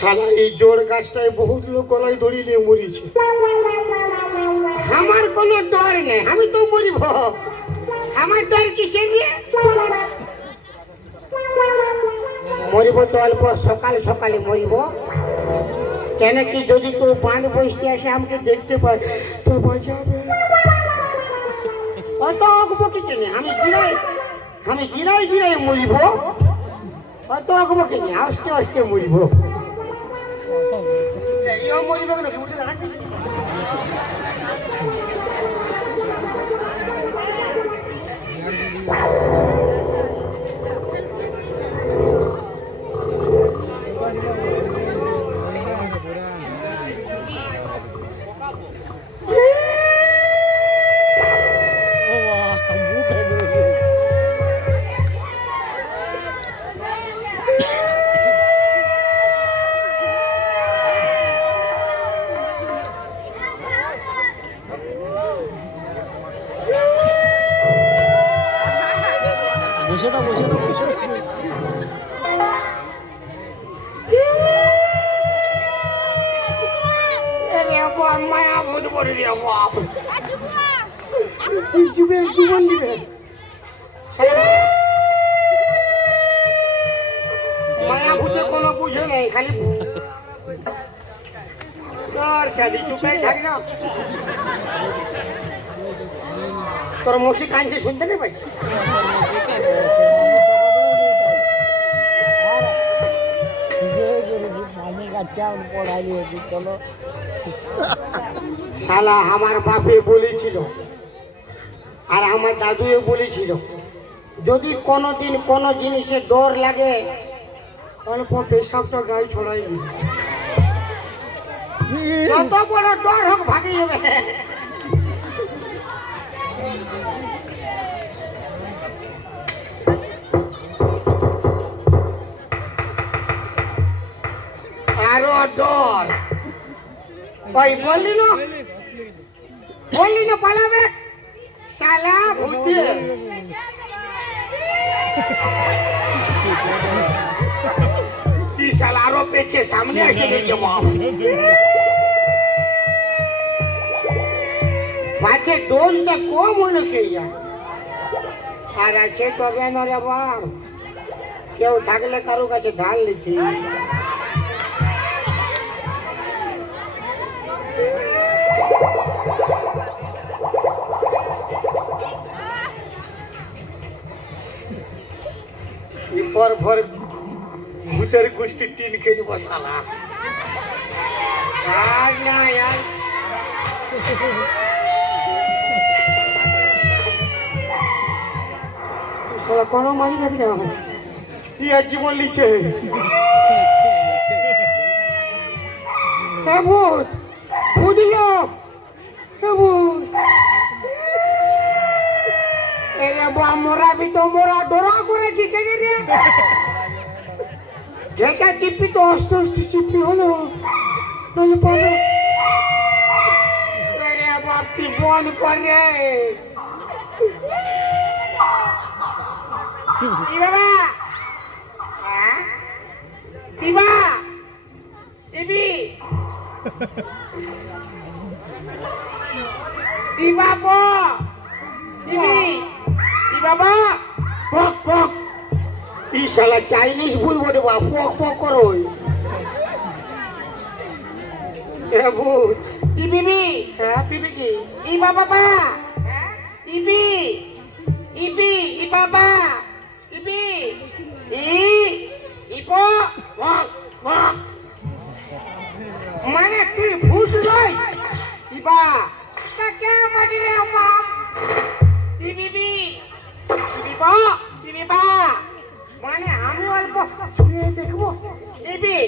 শালা এই জোর গাছটায় বহুত লোক গলায় দড়ি নিয়ে মরিছে। আমার কোনো ডর নেই, আমি তো মরিব। আমার ডর কিসে নিয়ে? মরিব তো অল্প, সকাল সকালে মরিব। কেন কি যদি তোর বাঁধ বসতে আসে, আমাকে দেখতে পায়, তো বাঁচাবে। অত অগবকি কেনে? আমি জিরাই আমি জিরাই জিরাই মরিব। অত অগবকি নেই আস্তে আস্তে মরিব। ইও মরিব না উঠে দাঁড়াচ্ছি বসে না বসে না বসে জীবন দিবে মায়া ভূতে কোনো বুঝে নেই খালি তোর মশি কাঞ্চে শুনতে নেই ভাই? শালা আমার বাপে বলেছিল, আর আমার দাদুও বলেছিল, যদি কোনোদিন কোনো জিনিসে ডর লাগে, অল্প পেশাবটা গায়ে ছড়াই। যত বড় ডর হোক ভাগি যাবে ডর ওই বললি না? বললি না পালাবে? শালা ভূতে। কি শালা আরও পেছে সামনে এসে গেছে বাপ পাছে ডোজটা কম হলো কে আর আছে তবে না রে বাপ? কেউ থাকলে কারও কাছে ধান লিখি পর ভর ভূতের গোষ্ঠী টিন খেয়ে দিব শালা আর। না কোনো মারি গেছে আমার কি আর জীবন হ্যাঁ ভূত! ভূত লোক হ্যাঁ ভূত এরে বা মোরা বি তো মোরা ডোরা করেছি কেনে রে যেটা চিপি তো আস্তে আস্তে চিপি হলো নাহলে পাবে এরে বাপ তুই বন্ধ করে কি বাবা হ্যাঁ? দিবা দিবি দিবা দিবি ই বাবা পক পক ই শালা চাইনিজ ভুল বটে বা পক পক করো ই বিবি হ্যাঁ বিবি কি ই বাবা হ্যাঁ? ইবি ইবি ই বাবা ইবি! ই ইপ পক পক তুই ভূত নয়। ইবা তাকে মানি রে বাপ টিভিবি টিভিবা টিভিবা মানে আমি অল্প ছুঁয়ে দেখব। টিভি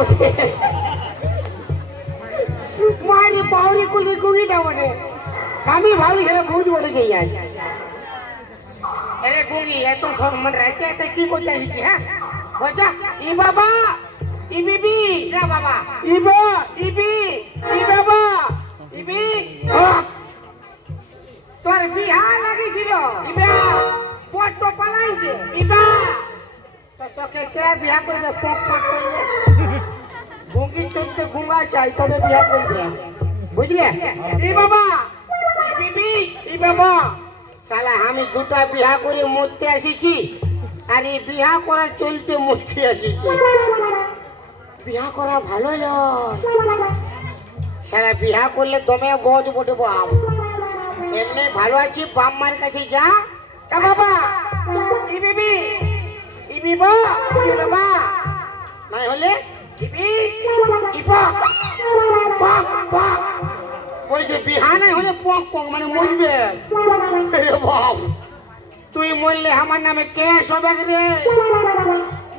গুঙিটা বটে মারি পাউরি কুলির গুঙিটা বটে আমি ভাবি খেলে বুঝ বটে কে যাই আরে গুঙি এত সম্মান রাখতে এত কি করতে আসছি হ্যাঁ বলছা ই বাবা ই বিবি না বাবা ইবা ইবি ই বাবা ইবি হ্যাঁ। তোর বিহা লাগিয়েছিল ইবা পট পালাইছে ইবা তো তোকে কে করবে? বুঝলে? বাবা আমি দুটা বিয়া করে মরতে আসিছি আর এই বিয়া করা চলতে মরতে আসিছি বিয়া করা ভালো সারা বিয়া করলে দমে গজ বটে বাপ। এমনি ভালো আছি, বাপ মার কাছে যা। বাবা বিবি ই বিবা ই বাবা নাই হলে ইবি ইপা পক পক বলছে বিহা নাই হলে পক পক মানে মরবে বাপ, তুই মরলে আমার নামে কে সবে রে।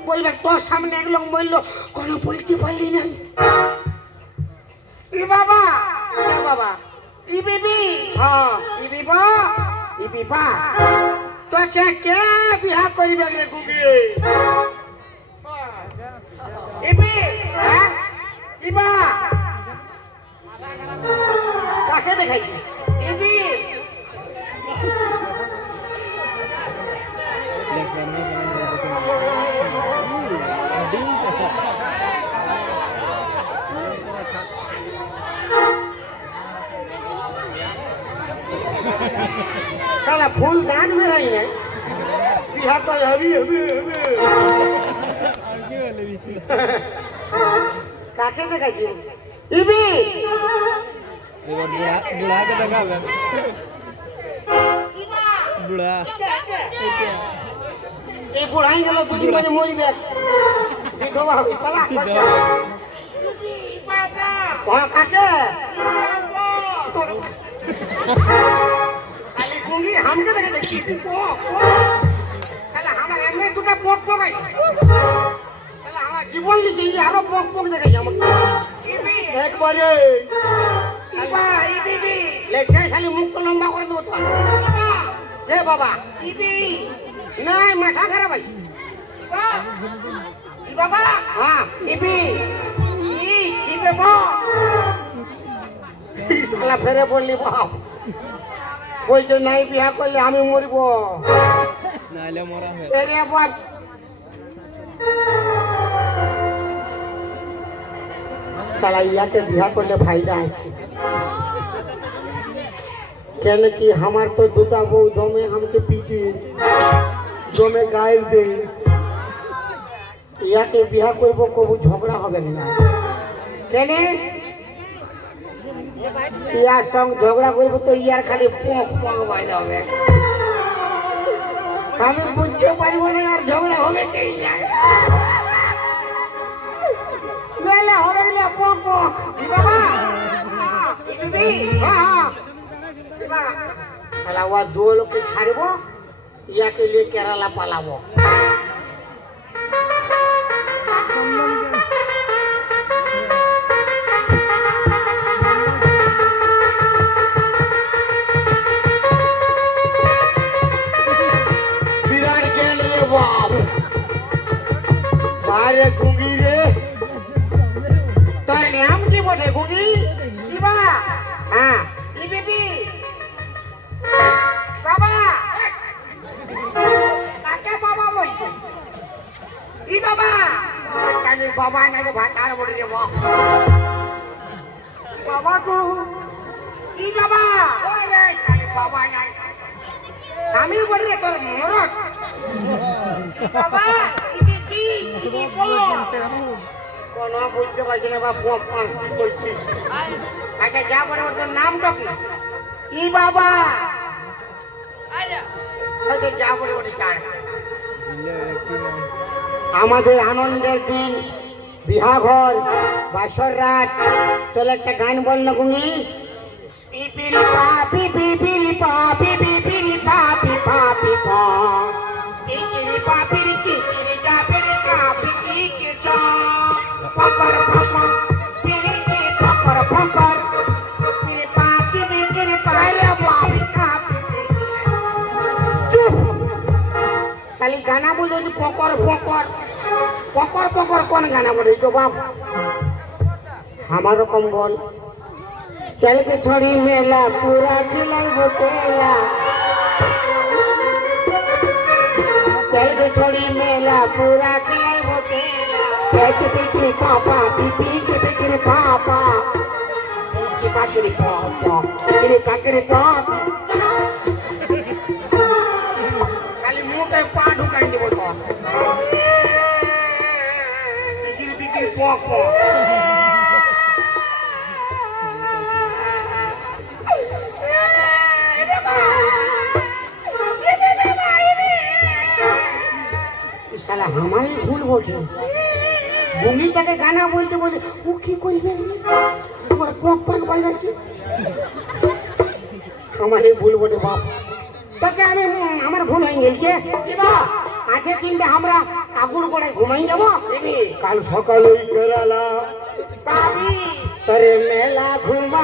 বলবে, তোর সামনে এগুলো মরল, কোনো বলতে পারলি না ই বাবা বাবা। ই বিবি। হ্যাঁ ই বিবা। ই বিবা তো কে কে বিহা করিবে রে গুগি ইবি হ্যাঁ ইবা কাকে দেখাই ইবি শালা ফুল গান বেরাই না বিহা করে হবি হবি হবি কাকে দেখাইছি ইবি এবার বুড়া বুড়াকে দেখাবে বুড়া এই বুড়াই গেল দুদিন মানে মরবে বিধবা হবে পালা বিধবা। হ্যাঁ কাকে খালি গুঙ্গি হামকে দেখে দেখি। তাহলে আমার এমনি দুটা পক পকাই তাহলে আমার জীবন নিচে আরও পক পক দেখাই আমার একবারে। ইবা ইবি লেখে খালি মুখ তো লম্বা করে দেবো তো। এ বাবা। ইবি নাই মাথা খারাপ আছে। বাবা। হ্যাঁ ইবি বাবা ফেরে বললি বাপ। বলছে নাই বিয়া করলে আমি মরিব। নাহলে মরা হবে এরে বাপ। শালা ইয়াকে বিয়া করলে ফায়দা আছে। কেন কি আমার তো দুটা বউ দমে আমাকে পিটি দমে গায়ে দে ইয়াকে বিয়া করব কবু ঝগড়া হবে না। কেন? ইয়ার সঙ্গে ঝগড়া করব তো ইয়ার খালি পোঁক পোঁক বাইরে হবে আমি বুঝতে পারব না আর ঝগড়া হবে কি হ্যাঁ হ্যাঁ দু ছাড়বো ইয়াকে নিয়ে কেরালা পালাবো বাপ বারে গুঙ্গি রে। তোর নাম কি বটে গুঙ্গি কিবা হ্যাঁ ই বিবি বাবা! কাকে বাবা বলছে? ই বাবা? কানে বাবা নাকি ভাতার বলে যাব বাবা গো ই বাবা? ওরে কানে বাবা তোর মরত আমাদের আনন্দের দিন, বিহাঘর, বাসর রাত, চলে একটা গান বল না কুমি পিপিরি পা পিপি পিরি পা পিপি গানা বলে পকর পকর পকর পকর কোন গানা বলে? তো বাপ। আমারও কম বল। চলকে ছড়ি মেলা, পুরা দিলাই বটেলা চলকে ছড়ি মেলা, পুরা দিলাই বটেলা পেট পিটি পাপা পিপি। পিটি পাপা কাকরি পাপা কাকরি পাপা কাটলি বলব আমারই ভুল বটে বুঙ্গি তাকে গানা বলতে বলে ও কি করবে? তোমার কপ পাক পাই নাকি? আমারই ভুল বটে বাপ। তাকে আমি আমার ভুল হয়ে গেছে। আজকে কিনবে আমরা কাকুর করে ঘুমাই যাব? কাল সকালে বেড়ালা তারে মেলা ঘুমা